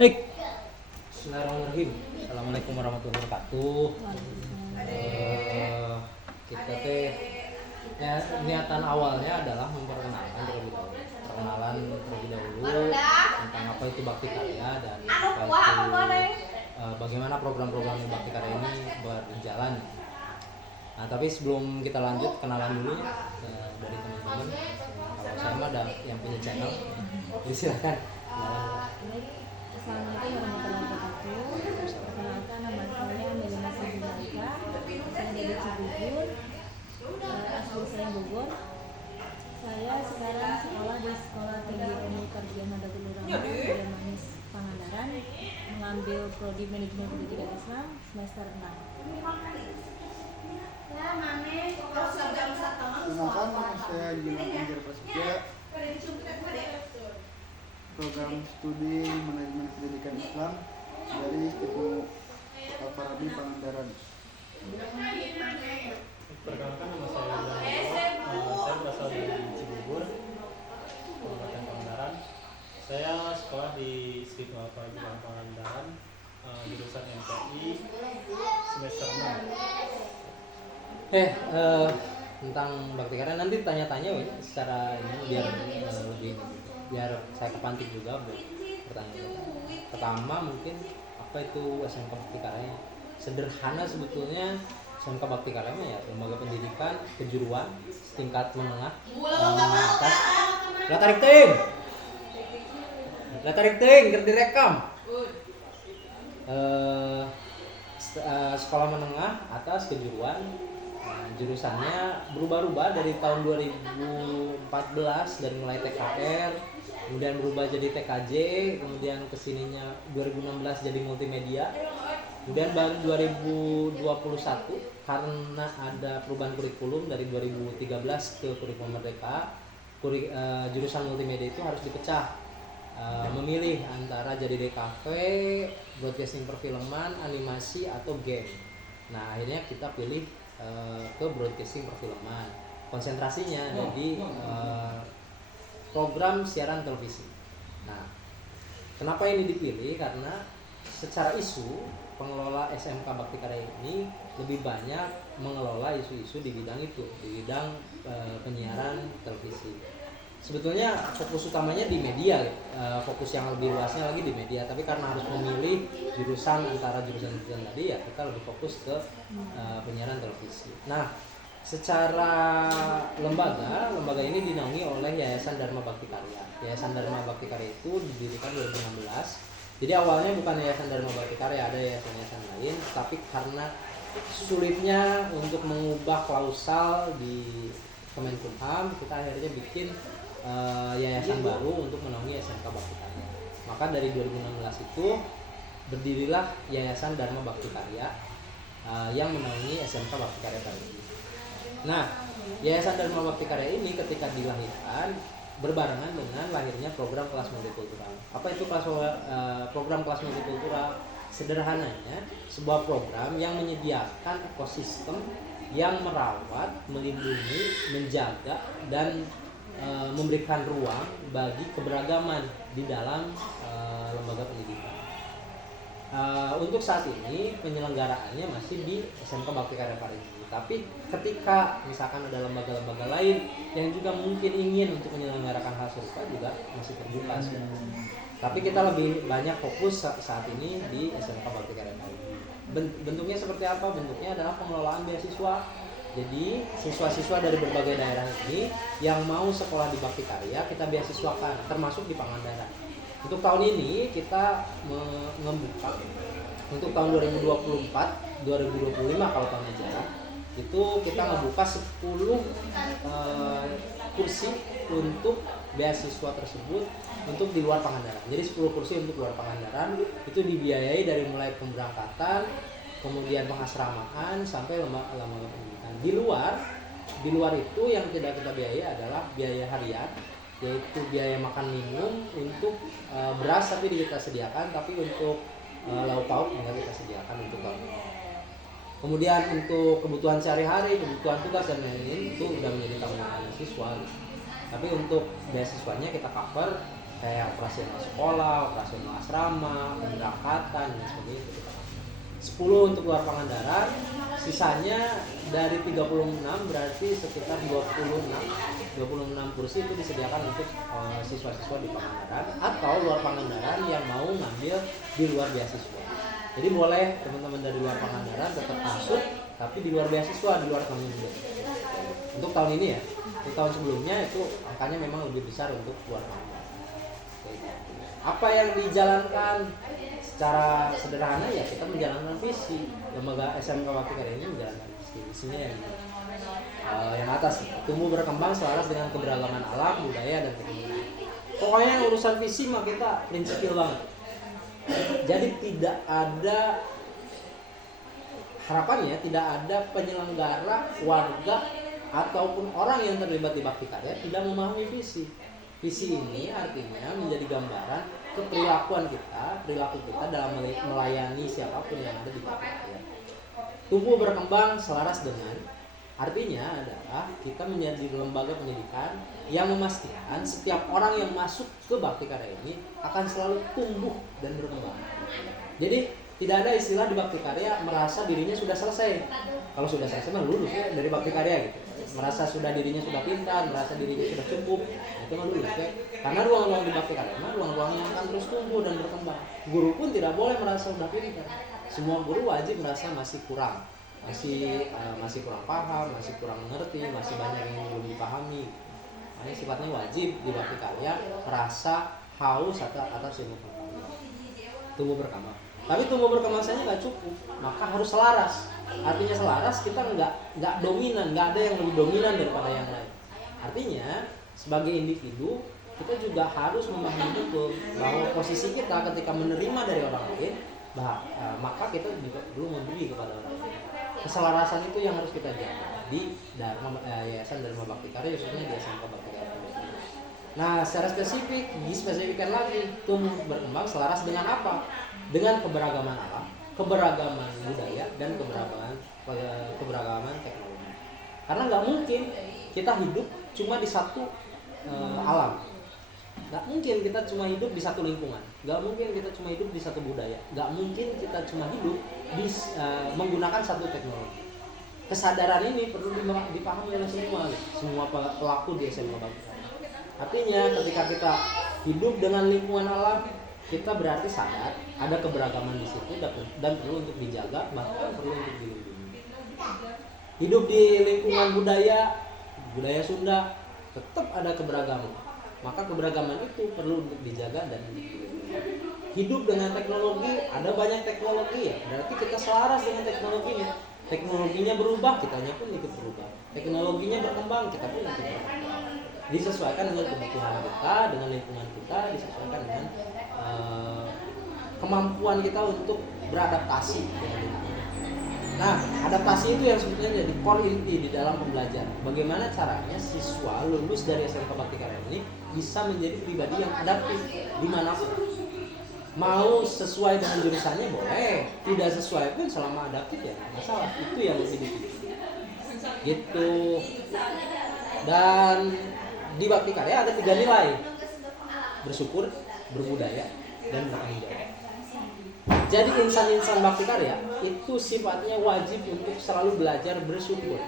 Baik. Bismillahirrahmanirrahim. Assalamualaikum warahmatullahi wabarakatuh. Kita teh ya, niatan awalnya adalah memperkenalkan terlebih dahulu. Perkenalan terlebih dahulu tentang apa itu bakti karya dan apa itu bagaimana program-program bakti karya ini berjalan. Nah, tapi sebelum kita lanjut kenalan dulu dari teman-teman. Kalau saya mah ada yang punya channel, silakan kenalan. Assalamualaikum warahmatullahi wabarakatuh. Perkenalkan, nama saya Melina Sanjumarika. Saya dari Cibubur, asli saya Bogor. Saya sekarang sekolah di Sekolah Tinggi Ilmu Kardian Nahdlatul Ulama Budian Manis Pangandaran, mengambil prodi Manajemen Pendidikan Islam semester 6. Perkenalkan, nama saya Gina Anjar Prasetya, program studi Manajemen Pendidikan Islam dari Institut Al-Farabi Pangandaran. Perkenalkan, nama saya William. Saya berasal dari Cibubur, Kabupaten Pangandaran. Saya sekolah di Institut Al-Farabi Pangandaran, jurusan MPI semester 6. Tentang bakti karya nanti tanya-tanya secara ini biar saya kepantik juga buat pertanyaan. Pertama mungkin apa itu SMK Bakti Karya? Sederhana sebetulnya SMK Bakti Karya ya lembaga pendidikan kejuruan setingkat menengah atas. Lah tarik ting direkam. Sekolah menengah atas kejuruan. Jurusannya berubah-ubah dari tahun 2014 dari mulai TKR, kemudian berubah jadi TKJ, kemudian kesininya 2016 jadi multimedia, kemudian baru 2021 karena ada perubahan kurikulum dari 2013 ke kurikulum Merdeka, jurusan multimedia itu harus dipecah, memilih antara jadi DKV, broadcasting perfilman, animasi atau game. Nah akhirnya kita pilih ke broadcasting perfilman, konsentrasinya jadi program siaran televisi. Nah, kenapa ini dipilih? Karena secara isu pengelola SMK Bakti Karya ini lebih banyak mengelola isu-isu di bidang itu, di bidang penyiaran televisi. Sebetulnya fokus utamanya di media, fokus yang lebih luasnya lagi di media. Tapi karena harus memilih jurusan antara jurusan-jurusan tadi ya kita lebih fokus ke penyiaran televisi. Nah, secara lembaga ini dinaungi oleh Yayasan Dharma Bakti Karya. Yayasan Dharma Bakti Karya itu didirikan 2016. Jadi awalnya bukan Yayasan Dharma Bakti Karya, ada yayasan-yayasan lain. Tapi karena sulitnya untuk mengubah klausal di Kemenkumham, kita akhirnya bikin yayasan baru untuk menaungi SMK Bakti Karya. Maka dari 2016 itu berdirilah Yayasan Dharma Bakti Karya yang menaungi SMK Bakti Karya kali ini. Nah, Yayasan Dharma Bakti Karya ini ketika dilahirkan berbarengan dengan lahirnya program kelas multikultural. Apa itu program kelas multikultural? Sederhananya, sebuah program yang menyediakan ekosistem yang merawat, melindungi, menjaga, dan memberikan ruang bagi keberagaman di dalam lembaga pendidikan. Untuk saat ini penyelenggaraannya masih di SMK Bakti Karya Parigi. Tapi ketika misalkan ada lembaga-lembaga lain yang juga mungkin ingin untuk menyelenggarakan hal serupa juga masih terbuka. Tapi kita lebih banyak fokus saat ini di SMK Bakti Karya Parigi. Bentuknya seperti apa? Bentuknya adalah pengelolaan beasiswa. Jadi siswa-siswa dari berbagai daerah ini yang mau sekolah di Bakti Karya kita beasiswakan, termasuk di Pangandaran. Untuk tahun ini kita membuka untuk tahun 2024, 2025 kalau tahun ajaran itu kita membuka 10 kursi untuk beasiswa tersebut untuk di luar Pangandaran. Jadi 10 kursi untuk luar Pangandaran itu dibiayai dari mulai pemberangkatan, kemudian pengasramaan sampai lembaga pendidikan. Di luar itu yang tidak kita biayai adalah biaya harian, yaitu biaya makan minum untuk beras tapi kita sediakan, tapi untuk lauk pauk enggak kita sediakan untuk tahun ini. Kemudian untuk kebutuhan sehari-hari, kebutuhan tugas dan lain-lain itu sudah menjadi tanggung jawab siswa. Tapi untuk beasiswanya kita cover kayak operasional sekolah, operasional asrama, pemberangkatan dan sebagainya itu kita 10 untuk luar Pangandaran, sisanya dari 36 berarti sekitar 26 kursi itu disediakan untuk siswa-siswa di Pangandaran atau luar Pangandaran yang mau ngambil di luar beasiswa. Jadi boleh teman-teman dari luar Pangandaran tetap masuk, tapi di luar beasiswa, di luar tanggung jawab. Untuk tahun ini ya, untuk tahun sebelumnya itu angkanya memang lebih besar untuk luar Pangandaran. Apa yang dijalankan secara sederhana ya kita menjalankan visi lembaga SMK Bakti Karya ini menjalankan visinya yang atas, tumbuh berkembang selaras dengan keberagaman alam, budaya dan teknologi. Pokoknya urusan visi mah kita prinsipil banget. Jadi tidak ada harapannya, tidak ada penyelenggara, warga ataupun orang yang terlibat di Bakti Karya tidak memahami visi. Visi ini artinya menjadi gambaran perilaku kita dalam melayani siapapun yang ada di Bakti Karya. Tumbuh berkembang selaras dengan, artinya adalah kita menjadi lembaga pendidikan yang memastikan setiap orang yang masuk ke Bakti Karya ini akan selalu tumbuh dan berkembang. Jadi tidak ada istilah di Bakti Karya merasa dirinya sudah selesai. Kalau sudah selesai mah lulus ya dari Bakti Karya gitu. Merasa sudah dirinya sudah pintar, merasa dirinya sudah cukup, itu mah lulus ya. Karena ruang-ruang di Bakti Karya mah ruang-ruang yang akan terus tumbuh dan berkembang. Guru pun tidak boleh merasa sudah pintar. Semua guru wajib merasa masih kurang, masih kurang paham, masih kurang mengerti, masih banyak yang belum dipahami. Makanya sifatnya wajib di Bakti Karya merasa haus atas ilmu pengetahuan. Tumbuh berkembang. Tapi tumbuh berkembang saja nggak cukup, maka harus selaras. Artinya selaras kita nggak dominan, nggak ada yang lebih dominan daripada yang lain. Artinya sebagai individu kita juga harus memahami betul bahwa posisi kita ketika menerima dari orang lain, maka kita juga perlu memberi kepada orang lain. Keselarasan itu yang harus kita jaga di Yayasan Dharma Bakti Karya, khususnya di SMK Bakti Karya. Nah, secara spesifik, dispesifikkan lagi tumbuh berkembang selaras dengan apa? Dengan keberagaman alam, keberagaman budaya, dan keberagaman teknologi. Karena nggak mungkin kita hidup cuma di satu alam. Nggak mungkin kita cuma hidup di satu lingkungan. Nggak mungkin kita cuma hidup di satu budaya. Nggak mungkin kita cuma hidup menggunakan satu teknologi. Kesadaran ini perlu dipahami oleh semua pelaku di SMK Bakti. Artinya ketika kita hidup dengan lingkungan alam, kita berarti sadar ada keberagaman di situ dan perlu untuk dijaga, bahkan perlu untuk dilindungi. Hidup di lingkungan budaya Sunda tetap ada keberagaman, maka keberagaman itu perlu untuk dijaga dan dilindungi. Hidup dengan teknologi, ada banyak teknologi ya, berarti kita selaras dengan teknologinya. Teknologinya berubah, kitanya pun ikut berubah. Teknologinya berkembang, kita pun ikut berkembang. Disesuaikan dengan kebutuhan kita, dengan lingkungan kita, disesuaikan dengan kemampuan kita untuk beradaptasi dengan lingkungan. Nah, adaptasi itu yang sebetulnya jadi core inti di dalam pembelajaran. Bagaimana caranya siswa lulus dari SMK Bakti Karya ini bisa menjadi pribadi yang adaptif dimanapun. Mau sesuai dengan jurusannya boleh, tidak sesuai pun selama adaptif ya nggak masalah. Itu yang lebih dipilih. Gitu. Dan di Bakti Karya ada 3 nilai: bersyukur, berbudaya, dan bertanggung jawab. Jadi insan-insan Bakti Karya itu sifatnya wajib untuk selalu belajar bersyukur.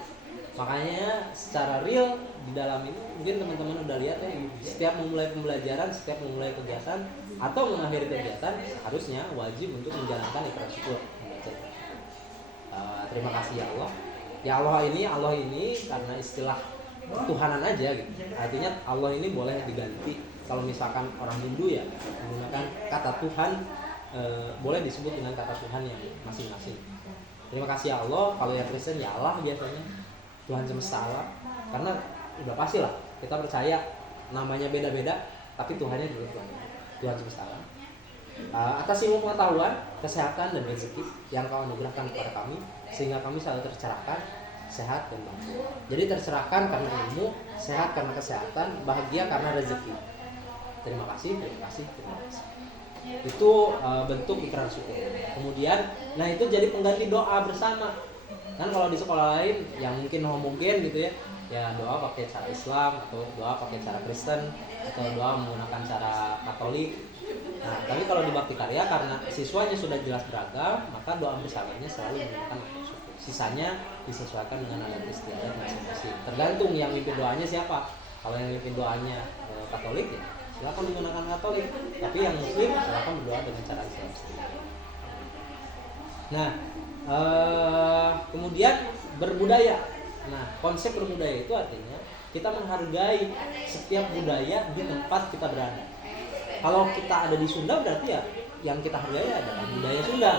Makanya secara real di dalam ini mungkin teman-teman udah lihat ya, setiap memulai pembelajaran, setiap memulai kegiatan atau mengakhiri kegiatan harusnya wajib untuk menjalankan ikrar syukur. Terima kasih ya Allah. Ya Allah ini karena istilah Tuhanan aja gitu. Artinya Allah ini boleh diganti. Kalau misalkan orang Hindu ya menggunakan kata Tuhan, boleh disebut dengan kata Tuhan yang masing-masing. Terima kasih ya Allah. Kalau yang Kristen ya Allah biasanya, Tuhan semesta alam. Karena udah pasti lah kita percaya namanya beda-beda, tapi Tuhannya juga Tuhan semesta alam. Atas ilmu pengetahuan, kesehatan dan rezeki yang Kau anugerahkan kepada kami, sehingga kami selalu tercerahkan, sehat dan bahagia. Jadi tercerahkan karena ilmu, sehat karena kesehatan, bahagia karena rezeki. Terima kasih. Itu bentuk ikrar syukur. Kemudian, nah itu jadi pengganti doa bersama. Kan kalau di sekolah lain yang mungkin gitu ya, ya doa pakai cara Islam atau doa pakai cara Kristen atau doa menggunakan cara Katolik. Nah, tapi kalau di bakti karya karena siswanya sudah jelas beragam, maka doa bersamanya selalu menggunakan ayat syukur. Sisanya disesuaikan dengan adat istiadat masing-masing. Tergantung yang mimpin doanya siapa. Kalau yang mimpin doanya Katolik ya silakan menggunakan Katolik, tapi yang Muslim silakan berdoa dengan cara Islam sendiri. Nah, kemudian berbudaya. Nah, konsep berbudaya itu artinya kita menghargai setiap budaya di tempat kita berada. Kalau kita ada di Sunda berarti ya yang kita hargai adalah budaya Sunda.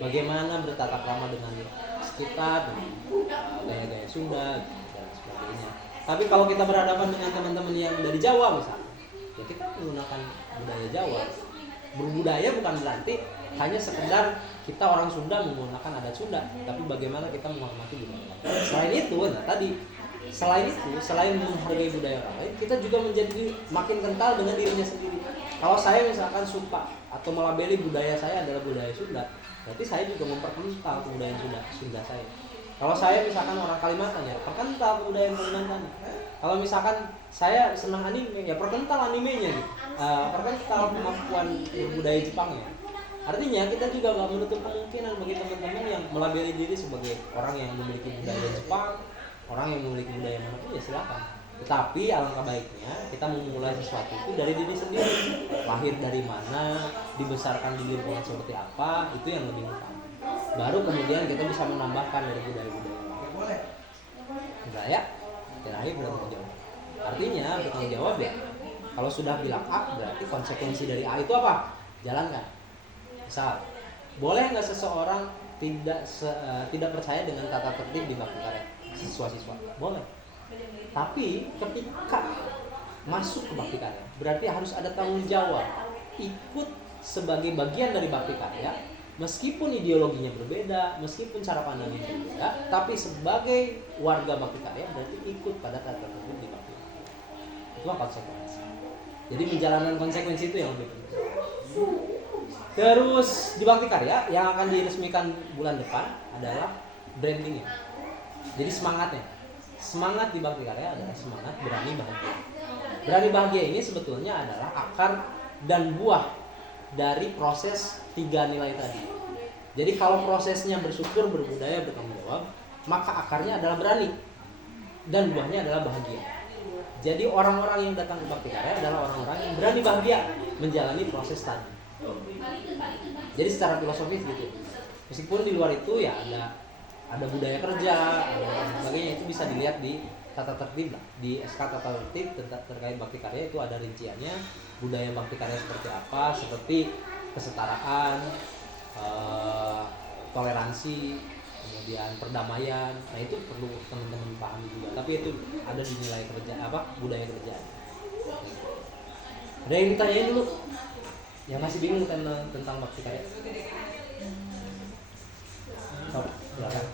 Bagaimana bertatap krama dengan sekitar, dengan gaya-gaya Sunda dan sebagainya. Tapi kalau kita berhadapan dengan teman-teman yang dari Jawa misalnya, ya kita menggunakan budaya Jawa. Berbudaya bukan berarti hanya sekedar kita orang Sunda menggunakan adat Sunda, tapi bagaimana kita menghormati budaya lain. Selain itu, nah tadi selain menghargai budaya orang lain, kita juga menjadi makin kental dengan dirinya sendiri. Kalau saya misalkan suka atau melabeli budaya saya adalah budaya Sunda, berarti saya juga memperkental kebudayaan Sunda saya. Kalau saya misalkan orang Kalimantan ya perkental kebudayaan Kalimantan. Kalau misalkan saya senang anime ya perkental animenya gitu. Perkental kemampuan budaya Jepangnya. Artinya kita juga gak menutup kemungkinan bagi teman-teman yang melabeli diri sebagai orang yang memiliki budaya Jepang, orang yang memiliki budaya manapun ya silakan. Tetapi alangkah baiknya kita memulai sesuatu itu dari diri sendiri. Lahir dari mana, dibesarkan di lingkungan seperti apa, itu yang lebih utama. Baru kemudian kita bisa menambahkan dari budaya-budaya lain. Enggak ya? Terakhir bertanggung jawab. Artinya bertanggung jawab ya. Kalau sudah bilang A, berarti konsekuensi dari A itu apa? Jalankan. Misal, boleh nggak seseorang tidak percaya dengan tata tertib di bakti karya siswa-siswa? Boleh. Tapi ketika masuk ke bakti karya, berarti harus ada tanggung jawab. Ikut sebagai bagian dari bakti karya, meskipun ideologinya berbeda, meskipun cara pandangnya berbeda, tapi sebagai warga bakti karya berarti ikut pada tata tertib di bakti karya. Itulah konsekuensi. Jadi menjalankan konsekuensi itu yang lebih penting. Terus di bakti karya yang akan diresmikan bulan depan adalah brandingnya. Jadi semangat di bakti karya adalah semangat berani bahagia. Berani bahagia ini sebetulnya adalah akar dan buah dari proses 3 nilai tadi. Jadi kalau prosesnya bersyukur, berbudaya, bertanggung jawab, maka akarnya adalah berani dan buahnya adalah bahagia. Jadi orang-orang yang datang ke bakti karya adalah orang-orang yang berani bahagia menjalani proses tadi. Jadi secara filosofis gitu. Meskipun di luar itu ya ada budaya kerja, ada sebagainya, itu bisa dilihat di tata tertib lah. Di SK tata tertib terkait bakti karya itu ada rinciannya, budaya bakti karya seperti apa, seperti kesetaraan, toleransi, kemudian perdamaian. Nah itu perlu teman-teman pahami juga. Tapi itu ada di nilai kerja budaya kerjaan. Ada yang ditanyain dulu? Yang masih bingung tentang bakti karya? Oh, silakan.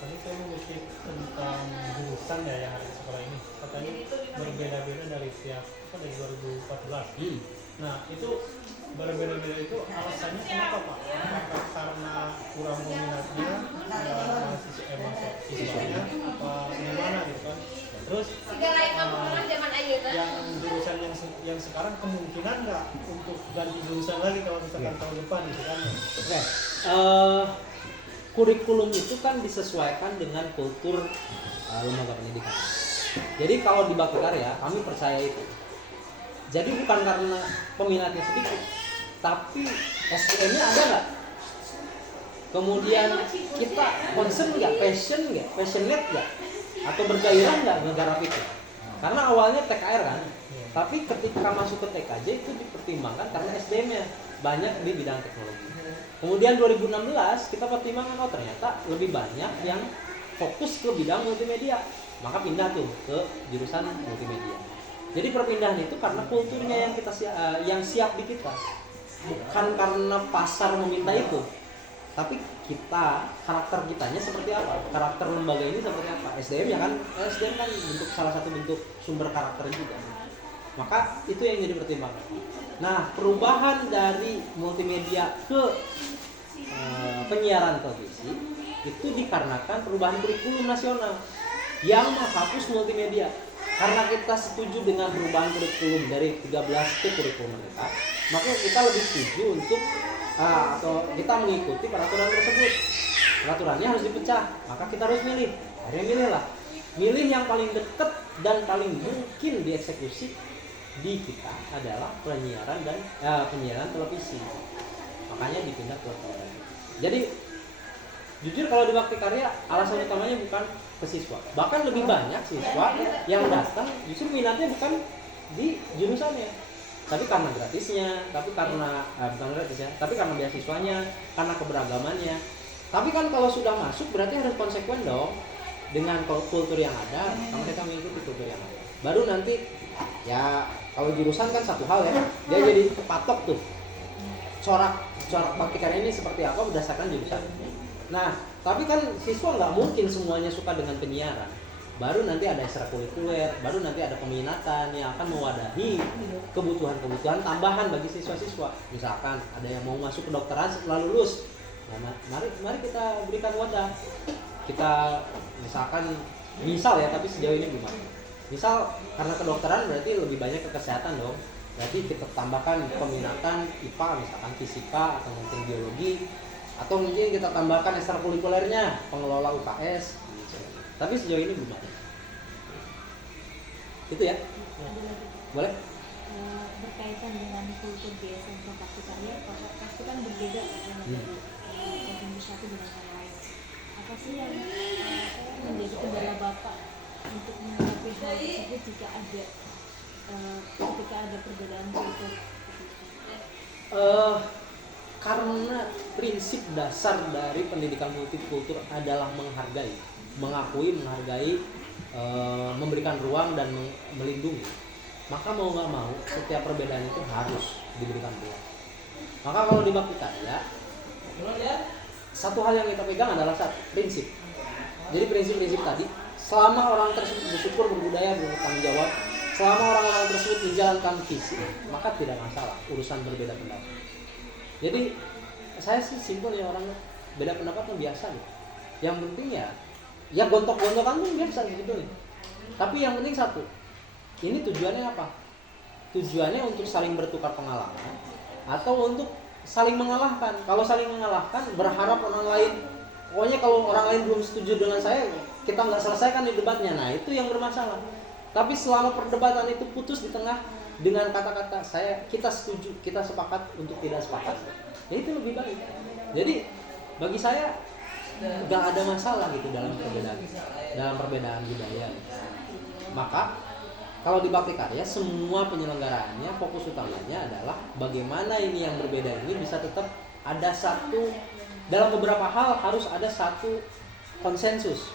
Tadi saya mengutip tentang jurusan ya yang ada di sekolah ini. Katanya berbeda-beda dari dari 2014. Nah itu berbeda-beda itu alasannya kenapa Pak? Apakah karena kurang peminatnya siswanya apa gimana gitu kan? Terus yang jurusan yang sekarang kemungkinan nggak untuk ganti jurusan lagi kalau misalkan tahun depan gitu kan? Oke. Kurikulum itu kan disesuaikan dengan kultur lembaga pendidikan. Jadi kalau di bakti karya kami percaya itu. Jadi bukan karena peminatnya sedikit, tapi SDM-nya ada nggak? Kemudian kita concern nggak, passionate nggak, atau bergairah nggak ngegarap itu? Karena awalnya TKR kan, tapi ketika masuk ke TKJ itu dipertimbangkan karena SDM-nya banyak di bidang teknologi. Kemudian 2016 kita pertimbangkan ternyata lebih banyak yang fokus ke bidang multimedia, maka pindah tuh ke jurusan multimedia. Jadi perpindahan itu karena kulturnya yang siap di kita, bukan karena pasar meminta itu, tapi karakter kitanya seperti apa, karakter lembaga ini seperti apa. SDM kan salah satu bentuk sumber karakter juga. Maka itu yang jadi pertimbangan. Nah, perubahan dari multimedia ke penyiaran televisi itu dikarenakan perubahan kurikulum nasional. yang menghapus multimedia. Karena kita setuju dengan perubahan kurikulum dari 13 ke kurikulum mereka, maka kita lebih setuju untuk atau kita mengikuti peraturan tersebut. Peraturannya harus dipecah, maka kita harus milih. Akhirnya milihlah. Milih yang paling dekat dan paling mungkin dieksekusi di kita adalah penyiaran dan penyiaran televisi. Makanya dipindah ke televisi. Jadi jujur kalau di Bakti Karya alasan utamanya bukan ke siswa. Bahkan lebih banyak siswa yang datang justru minatnya bukan di jurusannya, tapi karena gratisnya, tapi karena bukan gratisnya, tapi karena beasiswanya, karena keberagamannya. Tapi kan kalau sudah masuk berarti harus konsekuen dong dengan kultur yang ada, mereka mengikuti kultur yang ada. Baru nanti ya kalau jurusan kan satu hal ya, dia jadi patok tuh corak Bakti Karya ini seperti apa berdasarkan jurusan. Nah, tapi kan siswa nggak mungkin semuanya suka dengan penyiaran. Baru nanti ada ekstrakurikuler, baru nanti ada peminatan yang akan mewadahi kebutuhan-kebutuhan tambahan bagi siswa-siswa. Misalkan ada yang mau masuk kedokteran setelah lulus, nah, mari kita berikan wadah. Kita misal ya, tapi sejauh ini belum ada. Misal karena kedokteran berarti lebih banyak ke kesehatan dong. Berarti kita tambahkan peminatan IPA, misalkan fisika atau mungkin biologi. Atau mungkin kita tambahkan ekstrakurikulernya pengelola UKS gitu. Tapi sejauh ini belum ada. Itu ya? Boleh? Berkaitan dengan kultur di SMK Bakti Karya, pasti kan berbeda dari satu dengan yang lain. Apa sih yang menjadi kendala Bapak untuk menghadapi hal tersebut jika ada perbedaan kultur? Karena prinsip dasar dari pendidikan multikultur adalah mengakui, menghargai, memberikan ruang dan melindungi. Maka mau nggak mau setiap perbedaan itu harus diberikan ruang. Maka kalau di Bakti Karya, satu hal yang kita pegang adalah prinsip. Jadi prinsip-prinsip tadi, selama orang tersebut bersyukur, berbudaya, bertanggung jawab, selama orang-orang tersebut menjalankan visi, maka tidak masalah urusan berbeda pendapat. Jadi saya sih simpel ya, orangnya beda pendapat tuh biasa gitu. Yang penting ya gontok-gontokan tuh biasa gitu nih. Tapi yang penting satu, ini tujuannya apa? Tujuannya untuk saling bertukar pengalaman atau untuk saling mengalahkan. Kalau saling mengalahkan berharap orang lain, pokoknya kalau orang lain belum setuju dengan saya, kita nggak selesaikan di debatnya. Nah itu yang bermasalah. Tapi selama perdebatan itu putus di tengah dengan kata-kata kita setuju, kita sepakat untuk tidak sepakat, ya itu lebih baik. Jadi bagi saya nggak ada masalah gitu dalam perbedaan budaya. Maka kalau di Bakti Karya semua penyelenggaraannya fokus utamanya adalah bagaimana ini yang berbeda ini bisa tetap ada satu, dalam beberapa hal harus ada satu konsensus,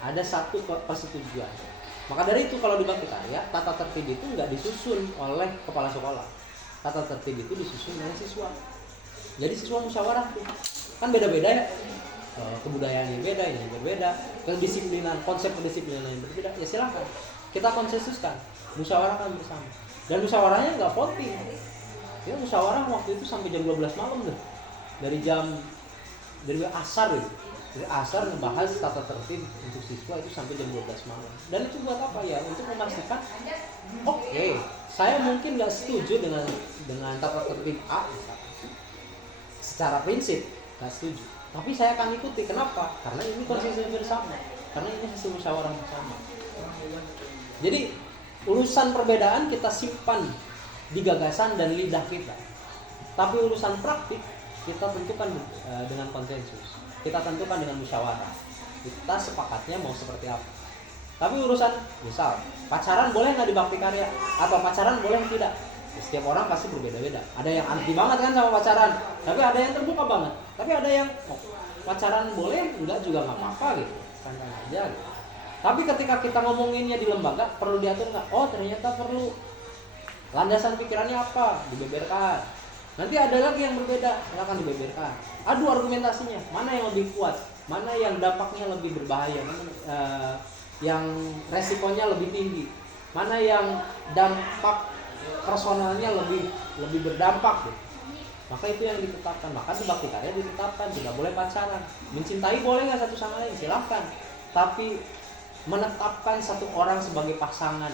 ada satu persetujuan. Maka dari itu kalau di Bakti Karya, tata tertib itu nggak disusun oleh kepala sekolah. Tata tertib itu disusun oleh siswa. Jadi siswa musyawarah tuh. Kan beda-beda ya. Kebudayaan yang beda, ini berbeda. Kedisiplinan, konsep kedisiplinan yang berbeda. Ya silahkan. Kita konsensuskan. Musyawarahkan bersama. Dan musyawarahnya nggak voting. Ya musyawarah waktu itu sampai jam 12 malam tuh. Dari asar gitu. Dari asar ngebahas tata tertib untuk siswa itu sampai jam 12 malam. Dan itu buat apa ya? Untuk memastikan saya mungkin nggak setuju dengan tata tertib A misalkan. Secara prinsip nggak setuju. Tapi saya akan ikuti. Kenapa? Karena ini konsensus bersama. Karena ini hasil musyawarah bersama. Jadi urusan perbedaan kita simpan di gagasan dan lidah kita. Tapi urusan praktik kita tentukan dengan konsensus. Kita tentukan dengan musyawarah. Kita sepakatnya mau seperti apa. Tapi urusan misal pacaran boleh nggak di Bakti Karya atau pacaran boleh tidak? Setiap orang pasti berbeda-beda. Ada yang anti banget kan sama pacaran, tapi ada yang terbuka banget. Tapi ada yang pacaran boleh, enggak juga nggak apa-apa gitu, santai aja gitu. Tapi ketika kita ngomonginnya di lembaga perlu diatur nggak? Oh ternyata perlu. Landasan pikirannya apa? Dibeberkan. Nanti ada lagi yang berbeda, silakan dibeberkan. Adu argumentasinya, mana yang lebih kuat, mana yang dampaknya lebih berbahaya, mana yang resikonya lebih tinggi, mana yang dampak personalnya lebih berdampak gitu. Maka itu yang ditetapkan. Maka di Bakti Karya ditetapkan tidak boleh pacaran. Mencintai boleh nggak satu sama lain, silahkan. Tapi menetapkan satu orang sebagai pasangan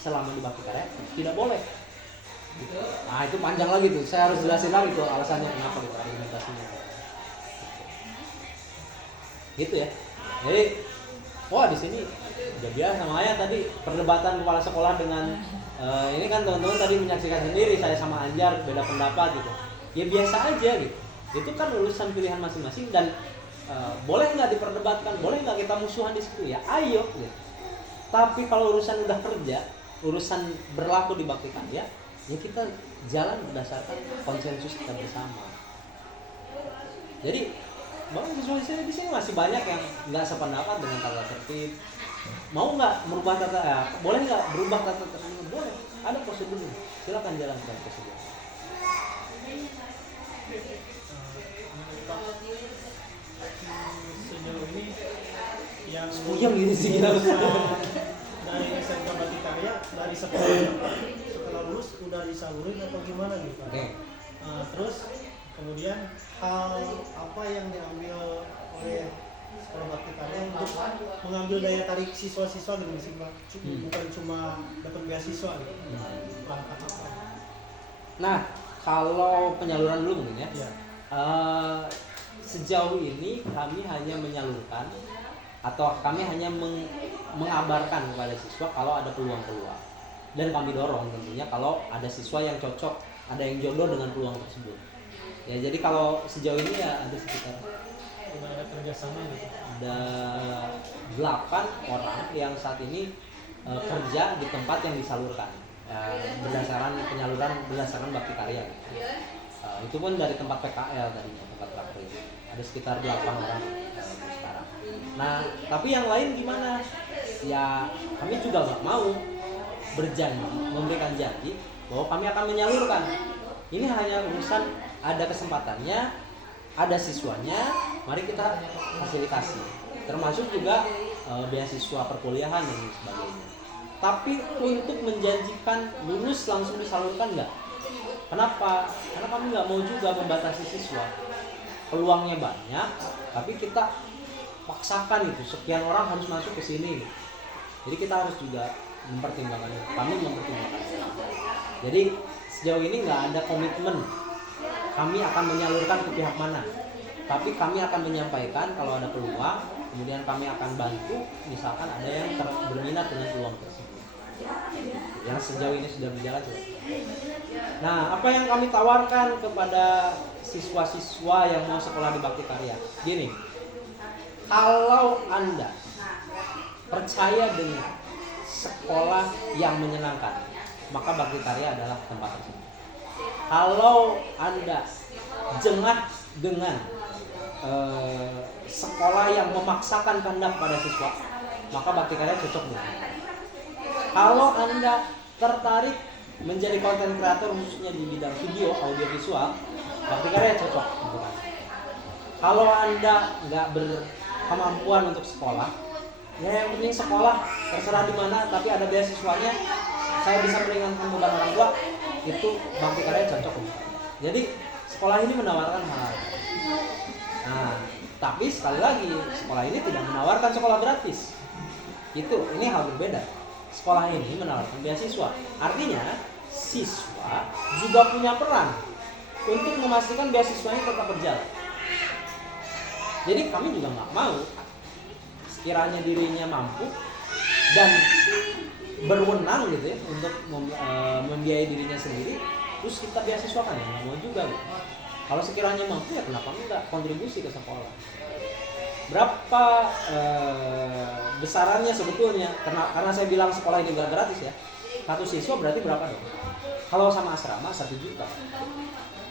selama di bakti karya tidak boleh. Nah itu panjang lagi tuh, saya harus jelasin lagi tuh alasannya kenapa gitu, argumentasinya gitu ya. Jadi wah di sini udah biasa, makanya tadi perdebatan kepala sekolah dengan ini kan teman-teman tadi menyaksikan sendiri saya sama Anjar beda pendapat gitu. Ya biasa aja gitu. Itu kan urusan pilihan masing-masing dan boleh nggak diperdebatkan, boleh nggak kita musuhan di situ ya, ayo gitu. Tapi kalau urusan udah kerja, urusan berlaku di bakti karya, ya kita jalan berdasarkan konsensus kita bersama. Jadi bang siswa-siswa di sini masih banyak yang nggak sependapat dengan tata tertib. Mau nggak merubah boleh nggak berubah tata tertib? Boleh, ada prosedurnya. Silakan jalankan prosedur. Sejauh ini yang Puyeng gitu sih kita. dari SMK Bakti Karya dari setelah lulus udah disalurin atau gimana nih Pak? Oke. Terus kemudian hal apa yang diambil oleh sekolah Bakti Karya untuk mengambil daya tarik siswa-siswa gitu sih Pak? Bukan cuma dapat beasiswa gitu. Langkah apa? Nah, kalau penyaluran dulu mungkin ya. Ya. Sejauh ini kami hanya menyalurkan atau kami hanya mengabarkan kepada siswa kalau ada peluang-peluang. Dan kami dorong tentunya kalau ada siswa yang cocok, ada yang jodoh dengan peluang tersebut. Ya, jadi kalau sejauh ini ya ada sekitar Ada kerjasama gitu. ada 8 orang yang saat ini kerja di tempat yang disalurkan berdasarkan penyaluran berdasarkan bakti karya. Itu pun dari tempat PKL tadinya, tempat praktek. Ada sekitar 8 orang sekarang. Nah, tapi yang lain gimana? Ya kami juga nggak mau berjanji, memberikan janji bahwa kami akan menyalurkan. Ini hanya urusan ada kesempatannya, ada siswanya, mari kita fasilitasi. Termasuk juga beasiswa perkuliahan dan sebagainya. Tapi untuk menjanjikan lulus langsung disalurkan enggak. Kenapa? Karena kami nggak mau juga membatasi siswa. Peluangnya banyak, tapi kita paksakan itu sekian orang harus masuk ke sini. Jadi kita harus juga mempertimbangkan itu. Kami mempertimbangkan. Jadi sejauh ini nggak ada komitmen kami akan menyalurkan ke pihak mana. Tapi kami akan menyampaikan kalau ada peluang, kemudian kami akan bantu misalkan ada yang berminat dengan peluang tersebut. Yang sejauh ini sudah berjalan sudah. Nah, apa yang kami tawarkan kepada siswa-siswa yang mau sekolah di Bakti Karya? Gini, kalau Anda percaya dengan sekolah yang menyenangkan, maka Bakti Karya adalah tempat tersebut. Kalau Anda jengah dengan sekolah yang memaksakan kehendak pada siswa, maka Bakti Karya cocok dengan. Kalau Anda tertarik menjadi konten kreator khususnya di bidang video, audio visual, Bakti Karya cocok untuk Anda. Kalau Anda nggak berkemampuan untuk sekolah, ya yang penting sekolah terserah di mana, tapi ada beasiswanya, saya bisa meringankan beban orang tua, itu Bakti Karya cocok untuk Anda. Jadi sekolah ini menawarkan hal. Nah, tapi sekali lagi sekolah ini tidak menawarkan sekolah gratis. Ini hal berbeda. Sekolah ini menawarkan beasiswa. Artinya siswa juga punya peran untuk memastikan beasiswanya tetap berjalan. Jadi kami juga nggak mau sekiranya dirinya mampu dan berwenang gitu ya untuk membiayai dirinya sendiri, terus kita beasiswakan, ya nggak mau juga gitu. Kalau sekiranya mampu ya kenapa enggak kontribusi ke sekolah. Berapa besarannya sebetulnya? Karena saya bilang sekolah ini nggak gratis ya. Satu siswa berarti berapa dong? Kalau sama asrama 1 juta.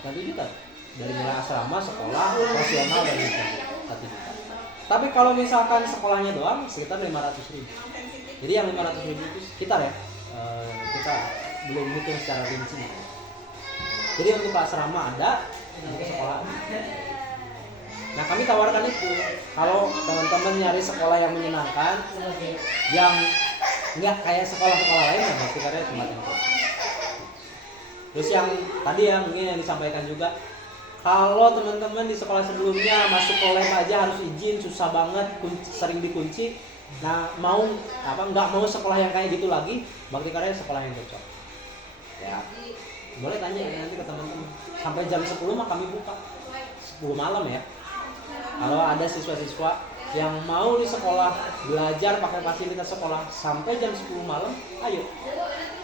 1 juta dari mulai asrama, sekolah, operasional dan sebagainya 1 juta. Tapi kalau misalkan sekolahnya doang sekitar 500.000. Jadi yang 500.000 itu sekitar ya. Kita belum hitung secara rinci. Jadi untuk asrama ada, untuk sekolah. Nah kami tawarkan itu, kalau teman-teman nyari sekolah yang menyenangkan, yang nggak kayak sekolah-sekolah lain, ya Bakti Karya tempat yang bagus. Terus yang tadi ya mungkin yang disampaikan juga, kalau teman-teman di sekolah sebelumnya masuk ke lab aja harus izin, susah banget, sering dikunci, Nah nggak mau sekolah yang kayak gitu lagi, Bakti Karya sekolah yang cocok. Ya boleh tanya nanti ke teman-teman. Sampai jam 10 mah kami buka 10 malam ya. Kalau ada siswa-siswa yang mau di sekolah belajar pakai fasilitas sekolah sampai jam 10 malam, ayo.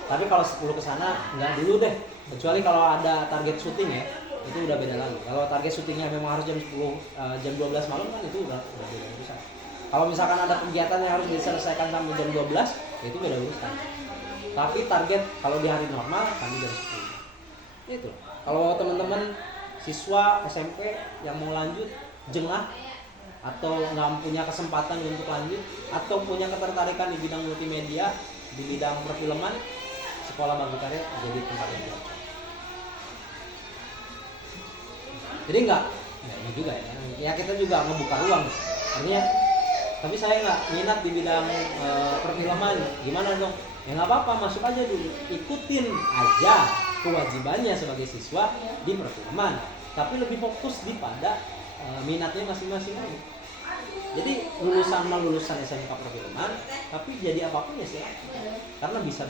Tapi kalau 10 ke sana nggak dulu deh. Kecuali kalau ada target syuting ya, itu udah beda lagi. Kalau target syutingnya memang harus jam 10 jam 12 malam kan itu udah beda urusan. Kalau misalkan ada kegiatan yang harus diselesaikan sampai jam 12, ya itu beda urusan. Tapi target kalau di hari normal kami jam 10. Itu. Kalau teman-teman siswa SMP yang mau lanjut jengah atau nggak punya kesempatan untuk lanjut atau punya ketertarikan di bidang multimedia, di bidang perfilman, sekolah Bakti Karya jadi tempat yang cocok. Jadi enggak ini juga ya kita juga ngebuka ruang artinya, tapi saya nggak minat di bidang perfilman, gimana dong? Ya nggak apa-apa, masuk aja dulu, ikutin aja kewajibannya sebagai siswa di perfilman, tapi lebih fokus di pada minatnya masing-masing aja. Jadi lulusan SMK perfilman, tapi jadi apapun ya silakan, karena bisa.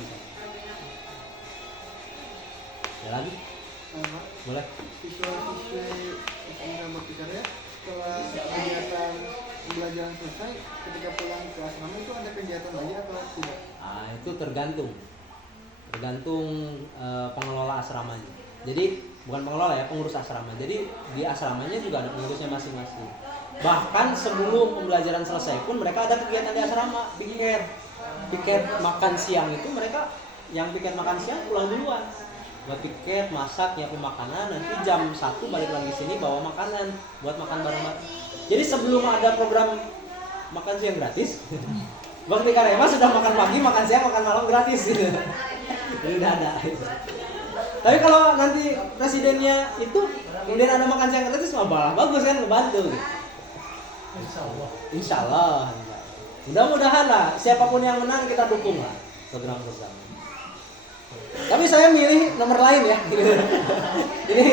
Ya lagi, boleh. Siswa-siswi SMK Bakti Karya setelah kegiatan pembelajaran selesai, ketika pulang ke asrama itu ada kegiatan lagi atau tidak? Nah, itu tergantung pengelola asramanya. Jadi bukan pengelola ya, pengurus asrama. Jadi di asramanya juga ada pengurusnya masing-masing. Bahkan sebelum pembelajaran selesai pun mereka ada kegiatan di asrama, piket makan siang itu mereka yang piket makan siang pulang duluan. Buat piket, masak, nyiapin makanan, nanti jam 1 balik lagi sini bawa makanan buat makan bareng-bareng. Jadi sebelum ada program makan siang gratis, Bakti Karya sudah makan pagi, makan siang, makan malam gratis gitu. Jadi udah ada. Tapi kalau nanti presidennya itu kemudian ada makan siang gratis, malah bagus kan, ngebantu gitu. Insya Allah. Mudah-mudahan lah, siapapun yang menang kita dukung lah program-program. Tapi saya milih nomor lain ya. Jadi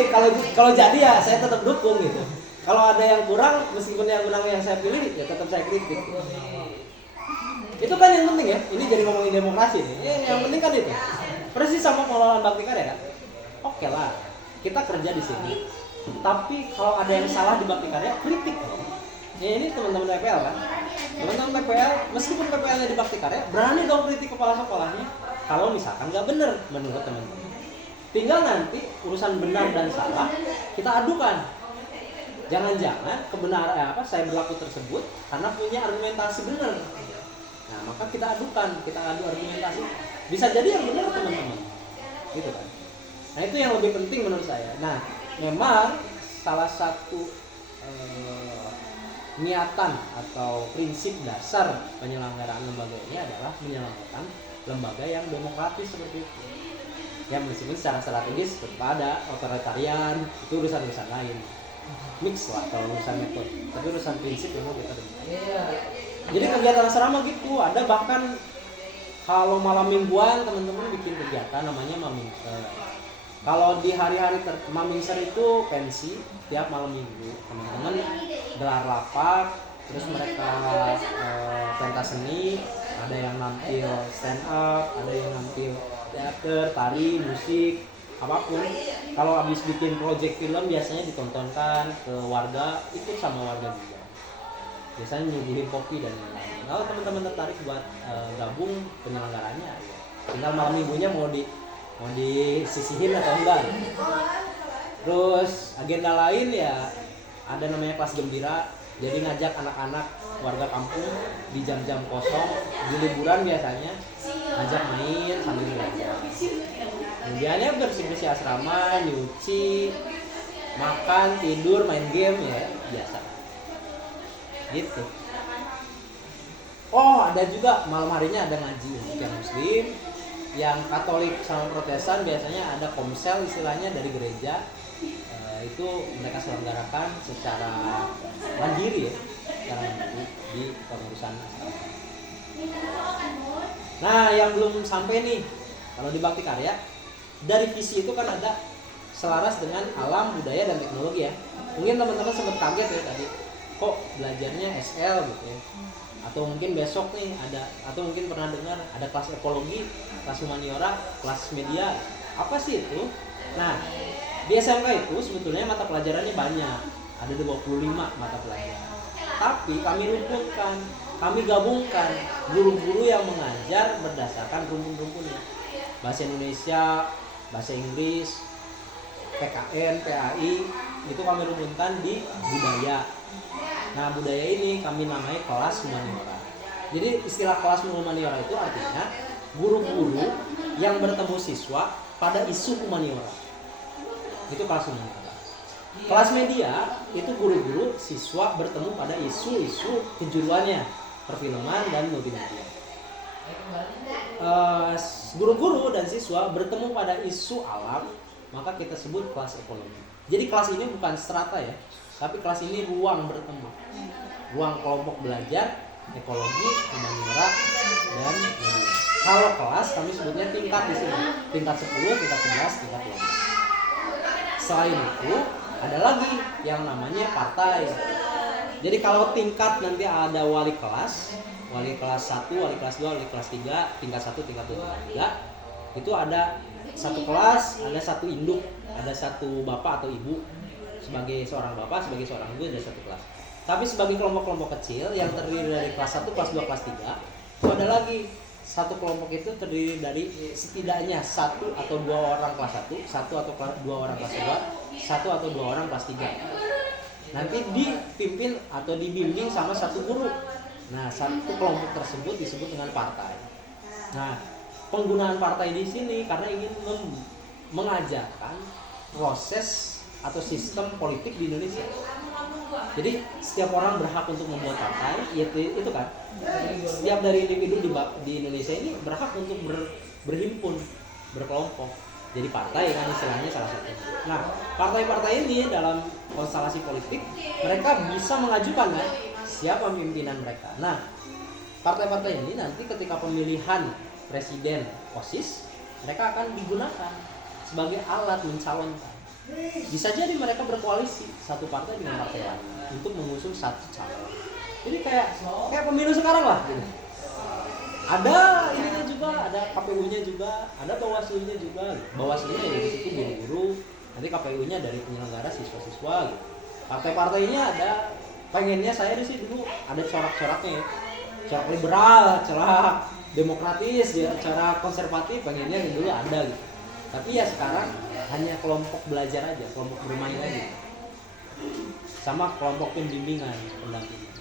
kalau jadi ya saya tetap dukung gitu. Kalau ada yang kurang, meskipun yang menang yang saya pilih, ya tetap saya kritik. Itu kan yang penting ya. Ini jadi ngomongin demokrasi nih. Yang penting kan itu. Persis sama pengelolaan Bakti Karya kan. Oke lah, kita kerja di sini. Tapi kalau ada yang salah di Bakti Karya, kritik. Ya ini teman-teman PPL kan. Teman-teman PPL, meskipun PPL-nya di Bakti Karya, berani dong kritik kepala sekolahnya. Kalau misalkan nggak benar menurut teman-teman. Tinggal nanti urusan benar dan salah kita adukan. Jangan-jangan kebenaran saya berlaku tersebut karena punya argumentasi benar. Nah, maka kita adukan, kita adu argumentasi. Bisa jadi yang benar teman-teman. Gitu kan. Nah, itu yang lebih penting menurut saya. Nah, memang salah satu niatan atau prinsip dasar penyelenggaraan lembaga ini adalah menyelenggarakan lembaga yang demokratis seperti itu. Ya meskipun secara strategis ada otoritarian, itu urusan-urusan lain. Mix lah kalau urusan metode. Tapi urusan prinsip memang kita demokratis. Jadi kegiatan asrama gitu, ada bahkan kalau malam mingguan teman-teman bikin kegiatan namanya Mamingser. Kalau di hari-hari Mamingser itu pensi tiap malam minggu, teman-teman gelar rapat, terus mereka pentas seni, ada yang nampil stand up, ada yang nampil teater, tari, musik, apapun. Kalau habis bikin project film biasanya ditontonkan ke warga, ikut sama warga juga. Biasanya nyuguhin kopi dan lain-lain. Kalau teman-teman tertarik buat gabung penyelenggaranya, ya tinggal malam minggunya mau disisihin atau enggak. Terus agenda lain ya ada namanya kelas gembira. Jadi ngajak anak-anak warga kampung di jam-jam kosong di liburan biasanya ngajak main sambil belajar. Kemudiannya bersih-bersih asrama, nyuci, makan, tidur, main game ya biasa. Gitu. Oh, ada juga malam harinya ada ngaji untuk yang muslim, yang Katolik sama Protestan biasanya ada komsel istilahnya dari gereja. Itu mereka selenggarakan secara mandiri ya, di pengurusan asrama. Nah, yang belum sampai nih, kalau di Bakti Karya dari visi itu kan ada selaras dengan alam, budaya, dan teknologi ya. Mungkin teman-teman sempat kaget ya tadi, kok belajarnya SL gitu ya. atau mungkin besok nih ada, atau mungkin pernah dengar ada kelas ekologi, kelas humaniora, kelas media, apa sih itu? Nah, di SMK itu sebetulnya mata pelajarannya banyak, ada 25 mata pelajaran. Tapi kami rumputkan, kami gabungkan guru-guru yang mengajar berdasarkan rumpun-rumpunnya. Bahasa Indonesia, bahasa Inggris, PKN, PAI, itu kami rumputkan di budaya. Nah, budaya ini kami namai kelas humaniora. Jadi istilah kelas humaniora itu artinya guru-guru yang bertemu siswa pada isu humaniora. Itu kelas humaniora. Kelas media itu guru-guru siswa bertemu pada isu-isu kejuruannya, perfilman dan multimedia. Guru-guru dan siswa bertemu pada isu alam, maka kita sebut kelas ekologi. Jadi kelas ini bukan strata ya, tapi kelas ini ruang bertemu, ruang kelompok belajar ekologi, humaniora, dan media. Kalau kelas kami sebutnya tingkat di sini, tingkat 10, tingkat 11, tingkat 12. Selain itu ada lagi yang namanya partai. Jadi kalau tingkat nanti ada wali kelas 1, wali kelas 2, wali kelas 3, tingkat 1, tingkat 2, tingkat 3. Itu ada satu kelas, ada satu induk, ada satu bapak atau ibu. Sebagai seorang bapak, sebagai seorang ibu ada satu kelas. Tapi sebagai kelompok-kelompok kecil yang terdiri dari kelas 1, kelas 2, kelas 3, itu ada lagi satu kelompok itu terdiri dari setidaknya 1 atau 2 orang kelas 1, 1 atau 2 orang kelas 2, 1 atau 2 orang kelas 3. Nanti dipimpin atau dibimbing sama satu guru. Nah, satu kelompok tersebut disebut dengan partai. Nah, penggunaan partai di sini karena ingin mengajarkan proses atau sistem politik di Indonesia. Jadi setiap orang berhak untuk membuat partai, itu kan. Setiap dari individu di Indonesia ini berhak untuk berhimpun, berkelompok. Jadi partai kan istilahnya salah satu. Nah, partai-partai ini dalam konstelasi politik mereka bisa mengajukan kan siapa pimpinan mereka. Nah, partai-partai ini nanti ketika pemilihan presiden OSIS mereka akan digunakan sebagai alat mencalonkan. Bisa jadi mereka berkoalisi satu partai dengan partai lain untuk mengusung satu calon. Jadi kayak pemilu sekarang lah gitu. Ada ininya juga, ada KPU-nya juga, ada Bawaslu-nya juga. Bawaslu-nya dari situ guru-guru, nanti KPU-nya dari penyelenggara siswa-siswa gitu. Partai-partainya ada, pengennya saya di sini dulu ada corak-coraknya ya. Corak liberal, corak demokratis, ya, corak konservatif, pengennya dulu ada gitu. Tapi ya sekarang hanya kelompok belajar aja, kelompok bermain aja. Sama kelompok pembimbingan, pendampingan.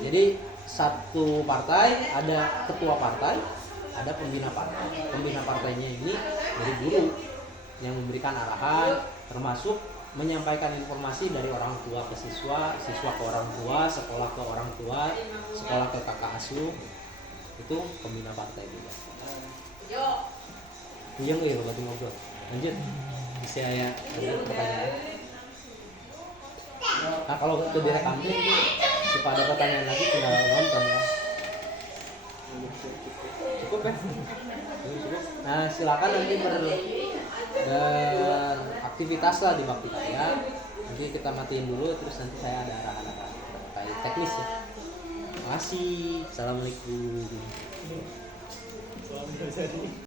Jadi satu partai ada ketua partai, ada pembina partai. Pembina partainya ini dari guru yang memberikan arahan, termasuk menyampaikan informasi dari orang tua ke siswa, siswa ke orang tua, sekolah ke orang tua, sekolah ke kakak asuh. Itu pembina partai juga. Iya nggak ya waktu ngobrol? Lanjut, bisa ya ada pertanyaan. Nah kalau itu direkam supaya ada pertanyaan lagi tinggal nonton ya. Cukup ya? Cukup. Nah silakan nanti beraktivitas lah di Bakti Karya. Nanti kita matiin dulu, terus nanti saya ada arahan-arahan terkait teknis ya. Terima kasih. Assalamualaikum.